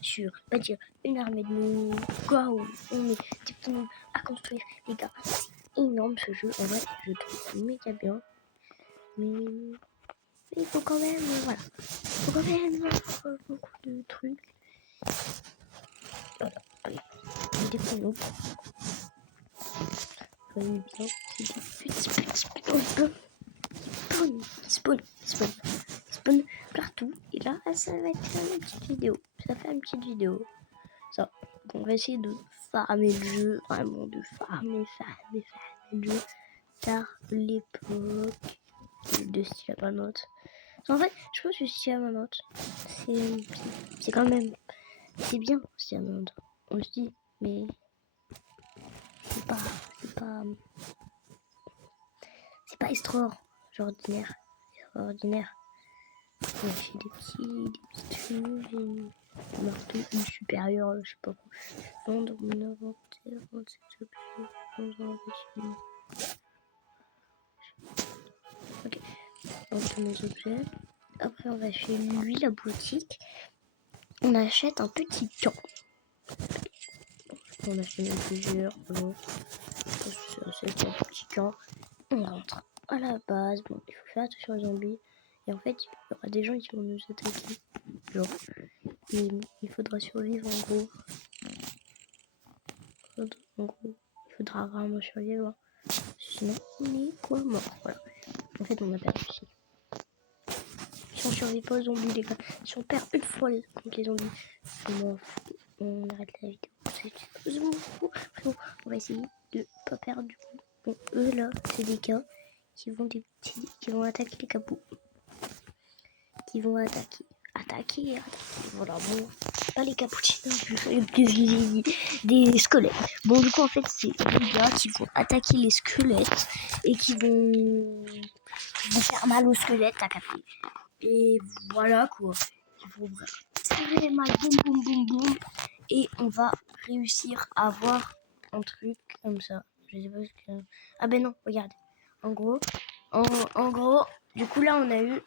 sur bâtir une armée de nous. Waouh, on est des petits noobs à construire, les gars. C'est énorme ce jeu, en vrai, je trouve méga bien. Mais il faut quand même, voilà. Il faut quand même beaucoup de trucs. Voilà, allez, des petits noobs. Voyez bien, spawn partout. Et là, ça va être une petite vidéo. Ça fait une petite vidéo. Ça. Donc, on va essayer de farmer le jeu. Vraiment, de farmer le jeu. Car l'époque de style à ma note. En fait, je pense que style à ma note, c'est quand même. C'est bien style à ma note. On se dit, mais. C'est pas extraordinaire. J'ai fait des petits trucs, j'ai un marteau supérieur, je sais pas quoi. Vendre mon inventaire, 27 objets, 11 investissements. Ok, on tous mes objets. Après, on va chez lui, la boutique. On achète un petit camp. On achète plusieurs, voilà. C'est un petit camp. On rentre à la base. Bon, il faut faire attention aux zombies. Et en fait, il y aura des gens qui vont nous attaquer. Genre, il faudra survivre en gros. Il faudra vraiment survivre. Sinon, on est quoi mort. Voilà. En fait, on a perdu ici. Si on survit pas aux zombies, les gars, si on perd une fois contre les zombies, on arrête la vidéo. On va essayer de pas perdre du coup. Bon, eux là, c'est des gars qui vont attaquer les capots. Qui vont attaquer. Voilà, bon, pas les cappuccinos, des squelettes. Bon, du coup, en fait, c'est des gars qui vont attaquer les squelettes et qui vont faire mal aux squelettes, t'as capté. Et voilà, quoi. Ils vont tirer mal, boum. Et on va réussir à avoir un truc comme ça. Je sais pas ce que... Ah ben non, regarde. En gros, du coup, là, on a eu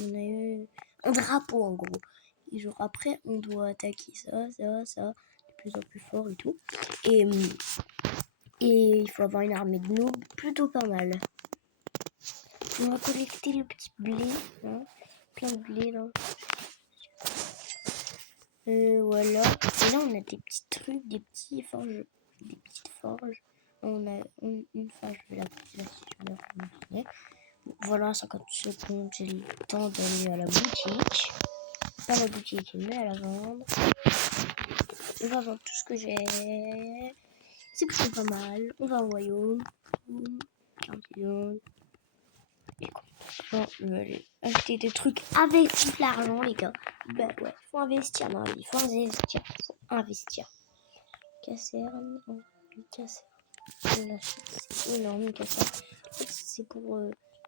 on a eu un drapeau en gros. Et genre après on doit attaquer ça, de plus en plus fort et tout. Et il faut avoir une armée de noobs plutôt pas mal. On va collecter le petit blé, hein. Plein de blé là. Voilà. Et là on a des petits trucs, des petites forges. On a une forge, je vais la poser là si je veux la. Voilà, 50 secondes, j'ai le temps d'aller à la boutique. Pas la boutique, mais à la vendre. On va vendre tout ce que j'ai. C'est plutôt pas mal. On va au royaume. 40 millions. Et bon, je vais aller acheter des trucs avec tout l'argent, les gars. Ben ouais, faut investir dans la vie. Faut investir. Caserne. Oh, une caserne. C'est énorme, une caserne. En fait, c'est pour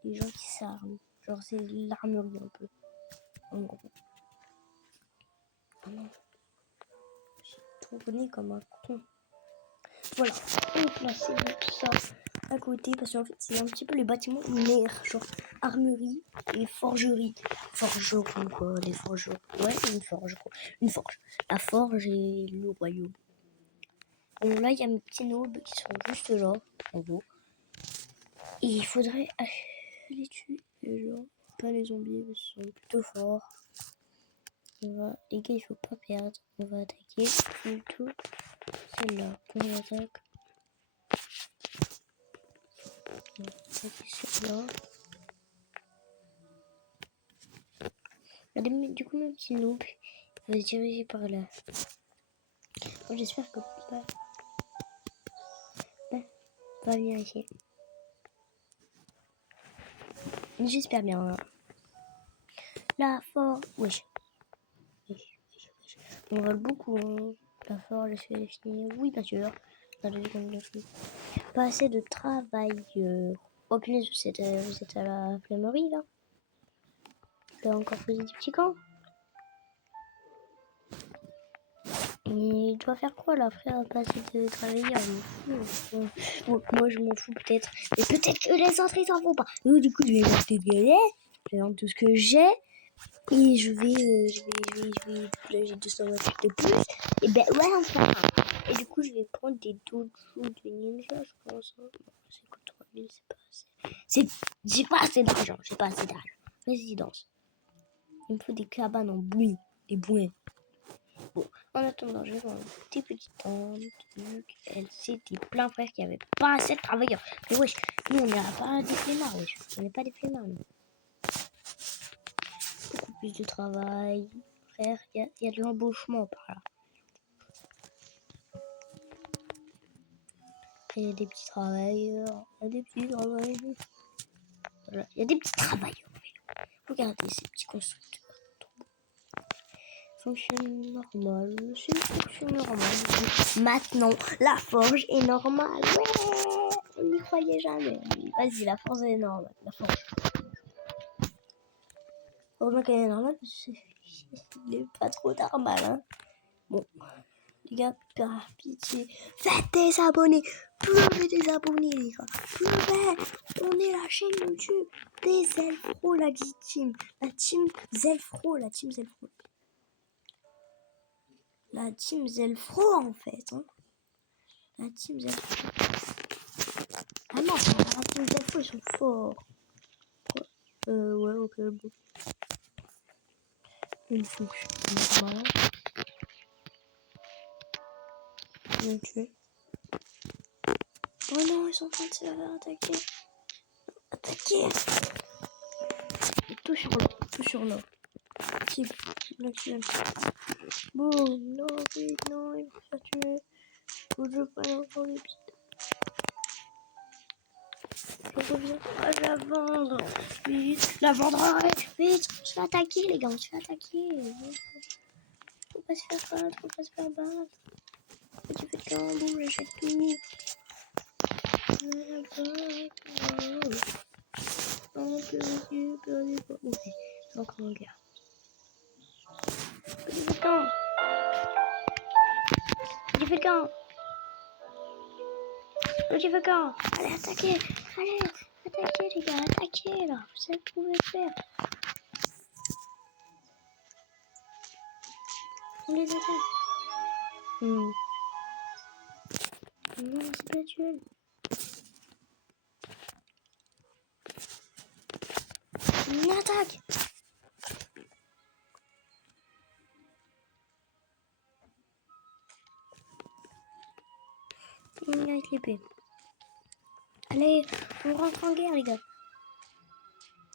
les gens qui s'arment. Genre, c'est l'armerie un peu. En gros. J'ai tourné comme un con. Voilà, on place tout ça à côté parce qu'en fait c'est un petit peu les bâtiments lunaires, genre armerie et forgerie. Forgeron quoi, les forgerons. Ouais, une forge quoi. Une forge. La forge et le royaume. Bon là il y a mes petits noobs qui sont juste là, en gros. Et il faudrait les tuer, genre, pas les zombies, mais ils sont plutôt forts. Les gars, il faut pas perdre. On va attaquer plutôt celle-là. On attaque. On va attaquer celle-là. Regardez, du coup, mon petit noob va se diriger par là. Bon, j'espère que va venir ici. J'espère bien. Hein. La forge. Wesh. On vole beaucoup. Hein. La forge, je finir. Oui, bien sûr. Pas assez de travailleurs. Oh punaise, vous êtes à la flammerie là. Vous avez encore posé du petit camp. Il doit faire quoi là, frère? Pas assez de travailleurs. Moi je m'en fous peut-être. Mais peut-être que les autres ils s'en font pas. Du coup je vais acheter des galets. Je vais vendre tout ce que j'ai. Et je vais, là j'ai 228 de plus. Et ben ouais, enfin. Et du coup, je vais prendre des doujous de ninja, je pense. Hein. C'est que 3000, c'est pas assez. J'ai pas assez d'argent, j'ai pas assez d'argent. Résidence. Il me faut des cabanes en bruit, des bouins. Bon, en attendant, je vais voir des petites tentes, elle c'était plein frère qui avait pas assez de travailleurs. Mais wesh, nous on n'est pas des flemmards, wesh. On n'est pas des flemmards, nous. Beaucoup plus de travail. Frère, il y a de l'embauchement par là. Il y a des petits travailleurs. Il y a des petits travailleurs. Voilà, il y a des petits travailleurs. Regardez ces petits constructeurs. Fonctionne normal. C'est une fonction normale. Maintenant, la forge est normale. Ouais, on n'y croyait jamais. Vas-y, la forge est normale. La forge. Heureusement qu'elle est normale parce que il n'est pas trop normal. Hein. Bon, les gars, par pitié, faites des abonnés. Pleurez des abonnés, les gars. Pleurez. On est la chaîne YouTube des Zelfro, la team. La team Zelfro, la team Zelfro. La team Zelfro en fait. Hein. La team Zelfro. Ah non, la team Zelfro ils sont forts. Ouais, ok, bon. Une fonction normale. Ok. Oh non, ils sont en train de se faire attaquer. Attaquer. Tout sur l'eau, tout sur l'eau. Cible, l'action. Boum, non, vite, non, il faut faire tuer. Faut que je prenne encore les petites. Je reviens à la vendre. Vite, la vendre, vite. On se fait attaquer, les gars, on se fait attaquer. Faut pas se faire battre, faut pas se faire battre. Tu fais de camp, boum, j'achète tout. Oh, perdu. Ok, c'est encore en guerre. Petit feu de camp. Petit feu de camp. Petit feu de camp. Allez, attaquez. Allez, attaquez, les gars, attaquez, là. Vous savez ce que vous pouvez faire. On les attaque. Non, c'est pas tué. Une attaque. Avec l'épée. Allez, on rentre en guerre, les gars.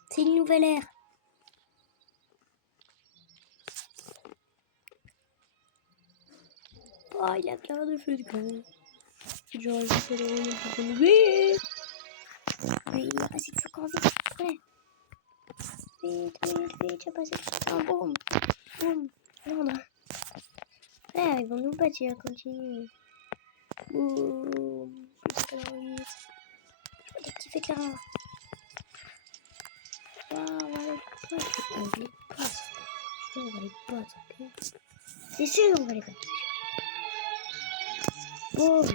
C'est une nouvelle ère. Oh, il a plein de feu de camp. Genre, il fait le royaume pour nous. Oui. Mais il a passé de feu camp vite. Ouais. Vite, il a passé de feu camp. Boum. Merde. Ouais, ils vont nous battre, il va continuer. Boum. Plus calories. Je vois des petits fécards. Waouh, on va les battre. On va les battre, ok. C'est sûr, on va les battre. Boum.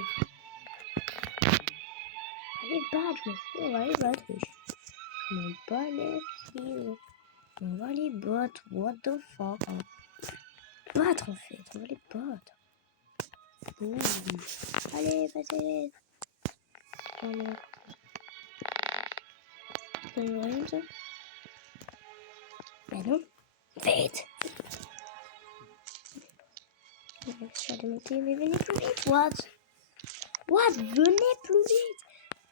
On va les battre, on va les battre. Je m'en bats les pieds. On va les battre. What the fuck? Battre en fait, on va les battre. Boum. Allez, passez-les. Oh non. Ça ne veut rien ça? Ben non. Vite. Je vais démonter, mais venez plus vite. What? Venez plus vite.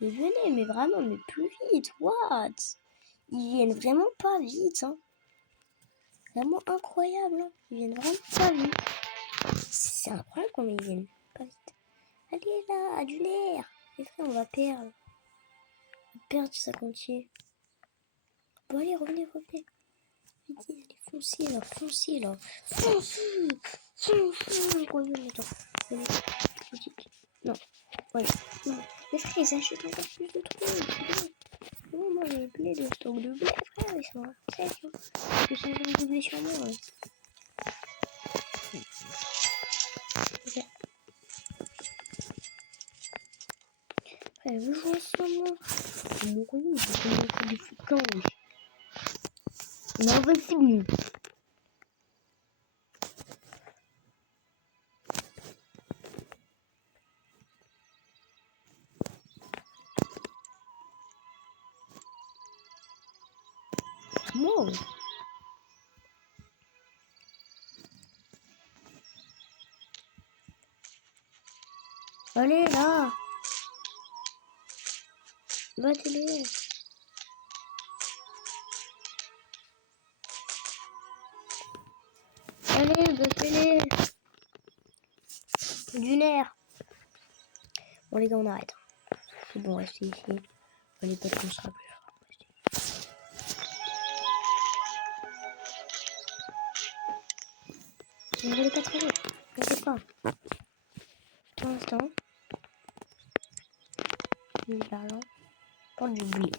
Mais venez, mais vraiment, mais plus vite. What? Ils viennent vraiment pas vite. Hein. Vraiment incroyable. Hein. Ils viennent vraiment pas vite. C'est incroyable comment ils viennent pas vite. Allez là, adulaire. Les frères, on va perdre. On va perdre si ça continue. Bon allez, revenez. Vite, allez, foncez là. Foncez, royaume, attends. Non, voilà. Non. Les frères, ils achètent encore plus de trucs. Non, moi j'ai plein de stocks de blé, frère, ils sont secs. Ils sont en train de blé sur moi. Ouais. Ok. Frère, je joue en ce moment. Mon royaume, j'ai commencé des fous de camp, Non, possible. Wow. Allez là. Battez-les. Allez, battez-les. Du nerf. Bon les gars, on arrête. C'est bon, restez ici. On les battre, on sera plus fort. Je ne vais pas très vite. T'inquiète pas. Pour l'instant, nous allons prendre du blé.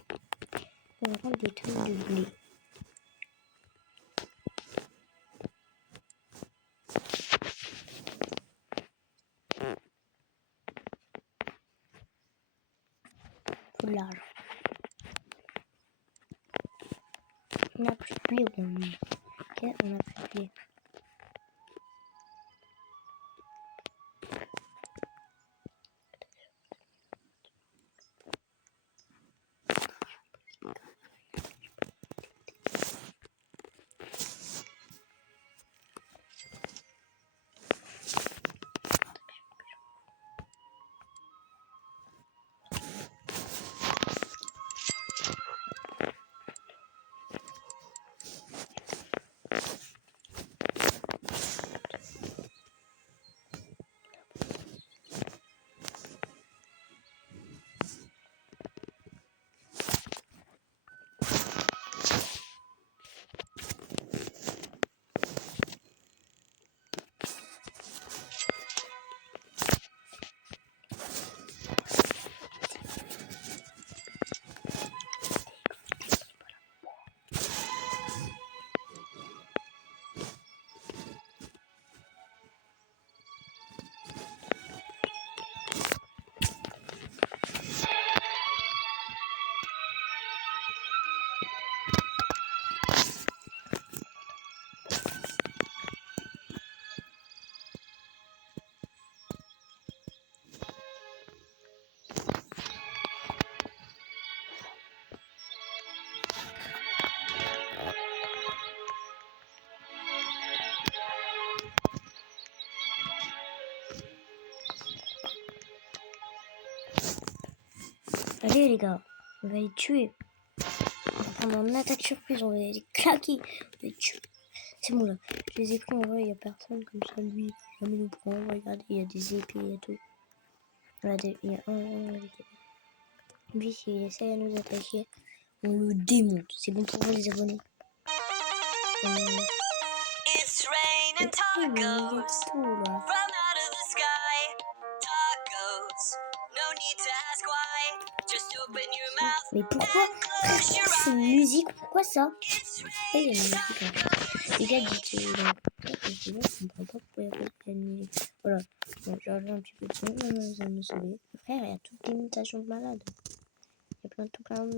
On va prendre des trucs de blé. Faut de l'argent. On a plus de blé au moment. Ok, on a plus de blé. Allez les gars, on va les tuer. On va prendre une attaque surprise, on va les claquer. On va les tuer. C'est bon là, je les ai pris en vrai, il n'y a personne comme ça, lui, jamais nous prend. Regardez, il y a des épées, il y a tout. Regardez, il y a un. Lui, s'il essaie à nous attaquer, on le démonte. C'est bon pour vous les abonnés. It's raining tacos from out of the sky. Tacos, no need to ask why. Just open your mouth. Mais pourquoi c'est une musique? Pourquoi ça? Pourquoi il y a une musique en fait? Les gars, dites donc. Je ne comprends pas pourquoi il y a une musique. Voilà. Bon, j'ai rajouté un petit peu de son. Non, ça me sauver. Frère, il y a toutes les mutations de malade. Il y a plein de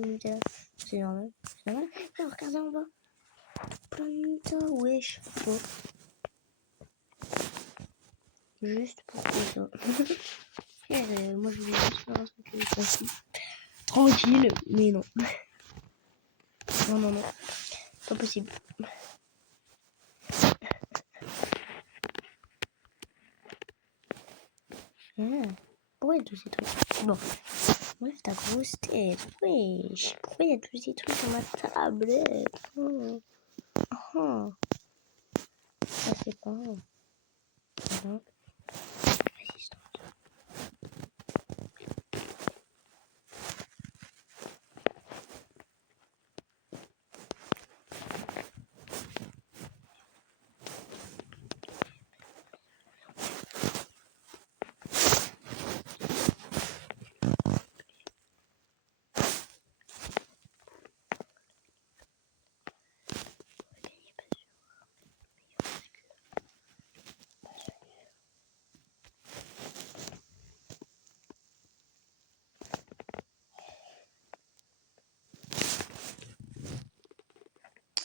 mutations. C'est normal. C'est normal. Non, regardez en bas. Plein de mutations. Wesh. Bon. Juste pourquoi ça? Frère, moi je voulais juste faire un truc tranquille. Tranquille, mais non. Non, non, non. Pas possible. Pourquoi il y a tous ces trucs? Bon. Bref, ta grosse tête. Wesh. Pourquoi il y a tous ces trucs sur ma tablette? Oh. Oh. Ça, c'est pas grave. Donc, résistance.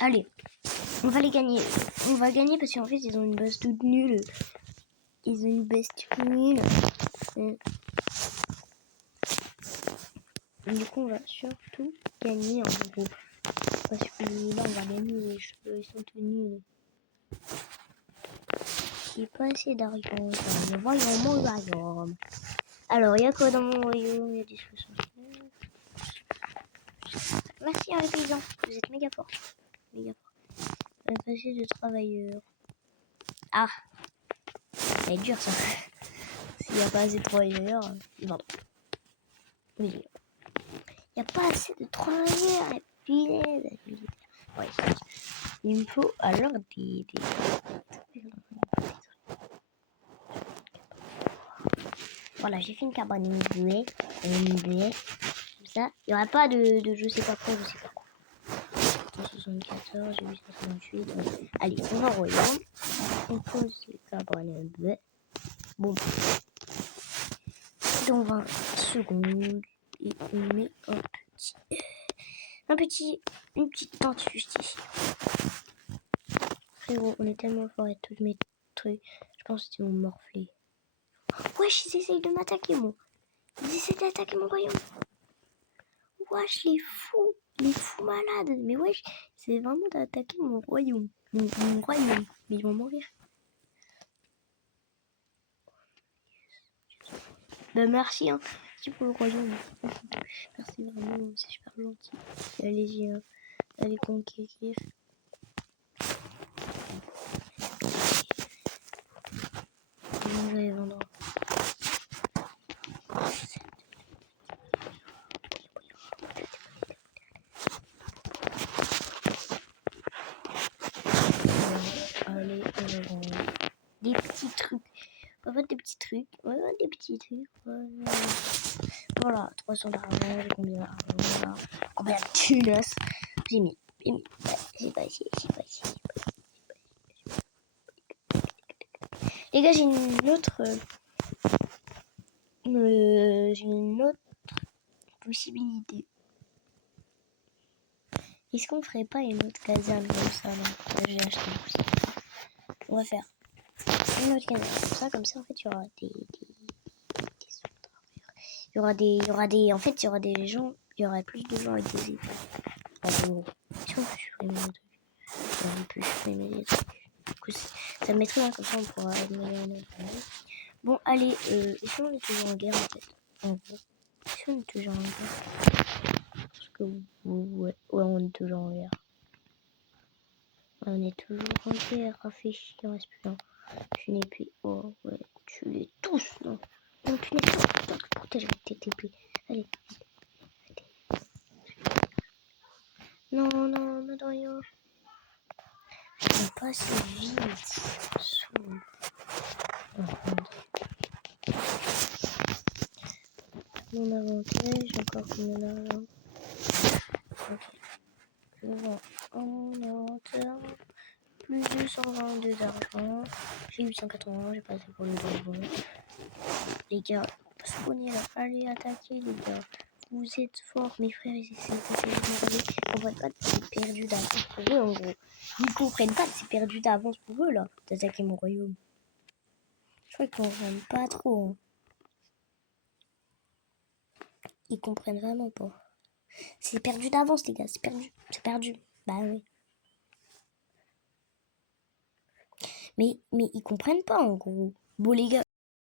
Allez, On va les gagner. On va gagner parce qu'en fait, ils ont une base toute nulle. Ils ont une base toute nulle. Et du coup, on va surtout gagner en gros. Parce que là, on va gagner. Les cheveux, ils sont tout nuls. J'ai pas assez d'argent. Dans mon royaume. Alors, il y a quoi dans mon royaume? Il y a des 69. Merci, les paysans. Vous êtes méga forts. Méga forts. On va passer de travailleurs. Ah! Ça va être dur, ça. S'il n'y a pas assez de travailleurs, ils vendront. Oui. Il n'y a pas assez de travailleurs. Ouais. Il me faut alors des... Voilà, j'ai fait une cabane, une buée. Comme ça, il n'y aura pas de je sais pas quoi, je sais pas quoi. 174, 858. Allez, on va au royaume. On pose les cabanes et une buée. Bon. Dans 20 secondes. Et on met une petite tente juste ici. Frérot, on est tellement fort avec tous mes trucs. Je pense que c'est mon morflé. Wesh, ils essayent de m'attaquer, moi. Ils essayent d'attaquer mon royaume. Wesh, les fous malades. Mais wesh, c'est vraiment d'attaquer mon royaume. Mon royaume. Mais ils vont mourir. Bah merci, hein. Merci pour le royaume. Merci vraiment, c'est super gentil. Allez-y, hein. Allez conquérir. Je vais vendre. Allez, on va vendre. Des petits trucs. On va vendre des petits trucs. Voilà, 300 d'argent. J'ai combien d'argent? Combien de thunes? J'ai mis. J'ai pas ici. Les gars, j'ai une autre possibilité. Est-ce qu'on ferait pas une autre caserne comme ça là? J'ai acheté aussi. On va faire une autre caserne comme ça en fait il y aura en fait il y aura des gens, il y aura plus de gens avec des épées. En gros, si on peut supprimer les trucs, on peut supprimer les trucs. Du coup, ça mettrait comme ça on pourra améliorer notre famille. Bon allez, est-ce qu'on est toujours en guerre en fait? En gros, est-ce qu'on est toujours en guerre? Parce que ouais, on est toujours en guerre. On est toujours en guerre, réfléchis, il reste plus un. Tu n'es plus. Oh ouais, tu les tous, non. Non, tu n'es plus. Protège avec tes TP. Allez. Non, rien. On passe vite. Saoul. Mon inventaire, j'ai encore combien d'argent? Ok. Je vends en inventaire. Plus 222 d'argent. J'ai 880, j'ai pas assez pour le dragon. Les gars, spawnez là. Allez attaquer les gars. Vous êtes forts, mes frères, ils essaient d'essayer de m'envoyer. Ils comprennent pas que c'est perdu d'avance pour eux en gros. Ils comprennent pas que c'est perdu d'avance pour eux là, d'attaquer mon royaume. Je crois qu'ils comprennent pas trop. Hein. Ils comprennent vraiment pas. C'est perdu d'avance les gars, c'est perdu. Bah oui. Mais ils comprennent pas en gros. Bon les gars,